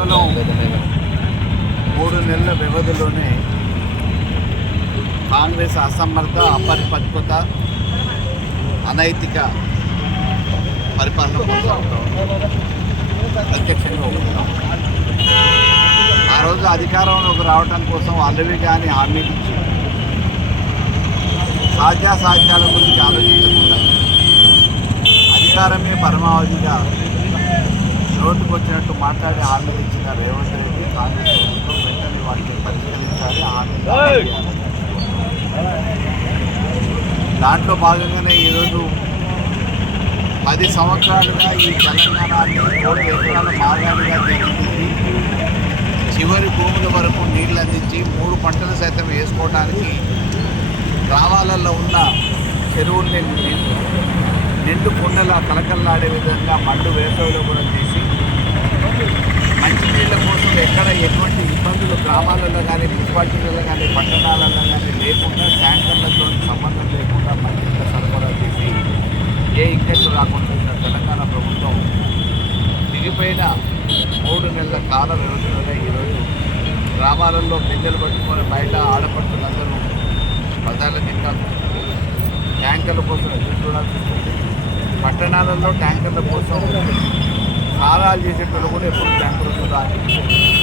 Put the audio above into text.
కేవలం మూడు నెలల వ్యవధిలోనే కాంగ్రెస్ అసమర్థ అపరిపక్వత అనైతిక పరిపాలన ప్రత్యక్షంగా ఆ రోజు అధికారంలోకి రావడం కోసం అల్లవి కానీ హామీలు ఇచ్చి సాధ్యాసాధ్యాల గురించి ఆలోచించకుండా అధికారమే పరమావధిగా నోటుకు వచ్చినట్టు మాట్లాడి హామీలు ఇచ్చిన రేవంత్ రెడ్డి కాంగ్రెస్ ప్రభుత్వం వెంటనే వాటిని పరిష్కరించాలి. దాంట్లో భాగంగానే ఈరోజు పది సంవత్సరాలుగా ఈ తెలంగాణని కోటి ఎకరాల మాగాలుగా తీర్చిదిద్ది చివరి భూముల వరకు నీళ్ళు అందించి మూడు పంటలు సైతం వేసుకోవడానికి గ్రామాలలో ఉన్న చెరువుల్ని నిండు నిండు కుండల కలకల్లాడే విధంగా మండు వేసవిలో కూడా తీసి మంచినీళ్ళ కోసం ఎక్కడ ఎటువంటి ఇబ్బందులు గ్రామాలలో కానీ మున్సిపాలిటీలలో కానీ పట్టణాలలో కానీ లేకుండా ట్యాంకర్లతో సంబంధం లేకుండా మంచినీళ్ళ సరఫరా చేసి ఏ ఇక్కట్లు రాకుండా తెలంగాణ ప్రభుత్వం దిగిపోయిన మూడు నెలల కాల వ్యవధిలోనే ఈరోజు గ్రామాలలో బిందెలు పట్టుకొని బయట ఆడపడుతులందరూ ప్రజల ఇంకా ట్యాంకర్ల కోసం ఎదురు చూడాల్సి ఉంటుంది పట్టణాలలో ట్యాంకర్ల కోసం సారాలు చేసేటప్పుడు కూడా ఎప్పుడు ట్యాంకర్ వస్తుందా అని